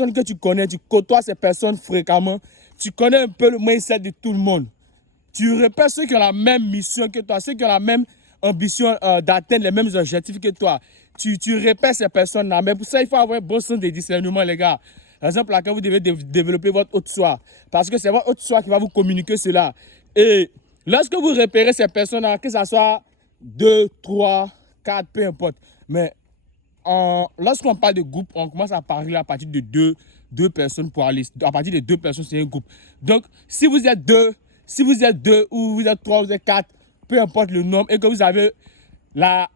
personnes que tu connais, tu côtoies ces personnes fréquemment, tu connais un peu le mindset de tout le monde. Tu repères ceux qui ont la même mission que toi, ceux qui ont la même ambition d'atteindre les mêmes objectifs que toi. Tu repères ces personnes-là. Mais pour ça, il faut avoir un bon sens de discernement, les gars. Par exemple, là, quand vous devez développer votre haute soi, parce que c'est votre haute soi qui va vous communiquer cela. Et lorsque vous repérez ces personnes-là, que ce soit 2, 3, 4, peu importe, mais lorsqu'on parle de groupe, on commence à parler à partir de deux personnes pour aller. À partir de 2 personnes, c'est un groupe. Donc, si vous êtes deux, ou vous êtes 3, vous êtes 4, peu importe le nombre, et que vous avez la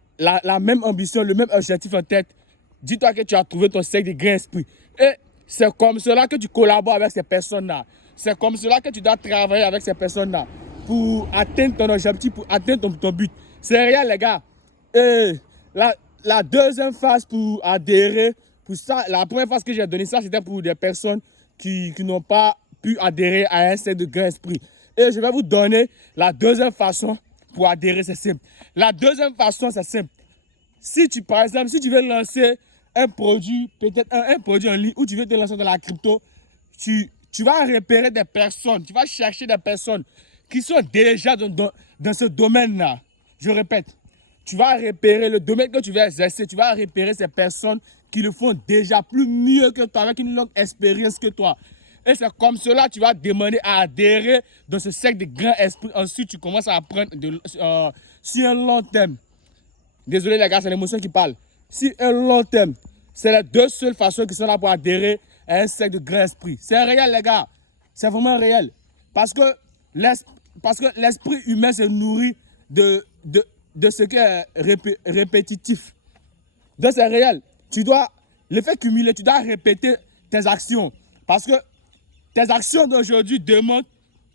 même ambition, le même objectif en tête, dis-toi que tu as trouvé ton cercle de grand esprit. Et c'est comme cela que tu collabores avec ces personnes-là. C'est comme cela que tu dois travailler avec ces personnes-là pour atteindre ton objectif, pour atteindre ton but. C'est réel, les gars. Et la deuxième phase pour adhérer, pour ça, la première phase que j'ai donnée, ça c'était pour des personnes qui n'ont pas pu adhérer à un cercle de grand esprit. Et je vais vous donner la deuxième façon pour adhérer, c'est simple. La deuxième façon, c'est simple. Si tu, par exemple, si tu veux lancer un produit, peut-être un produit en ligne, ou tu veux te lancer dans la crypto, tu vas repérer des personnes, tu vas chercher des personnes qui sont déjà dans ce domaine-là. Je répète, tu vas repérer le domaine que tu veux exercer, tu vas repérer ces personnes qui le font déjà plus mieux que toi, avec une longue expérience que toi. Et c'est comme cela que tu vas demander à adhérer dans ce cercle de grand esprit. Ensuite, tu commences à apprendre sur un long terme. Désolé les gars, c'est l'émotion qui parle. Sur un long terme, c'est les 2 seules façons qui sont là pour adhérer à un cercle de grand esprit. C'est réel les gars. C'est vraiment réel. Parce que l'esprit humain se nourrit de ce qui est répétitif. Donc c'est réel. L'effet cumulé, tu dois répéter tes actions. Parce que tes actions d'aujourd'hui demandent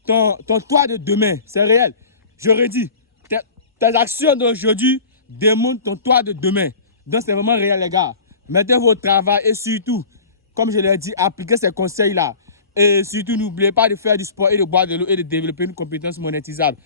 ton toi de demain. C'est réel. Je redis, tes actions d'aujourd'hui demandent ton toi de demain. Donc c'est vraiment réel les gars. Mettez votre travail et surtout, comme je l'ai dit, appliquez ces conseils-là. Et surtout, n'oubliez pas de faire du sport et de boire de l'eau et de développer une compétence monétisable.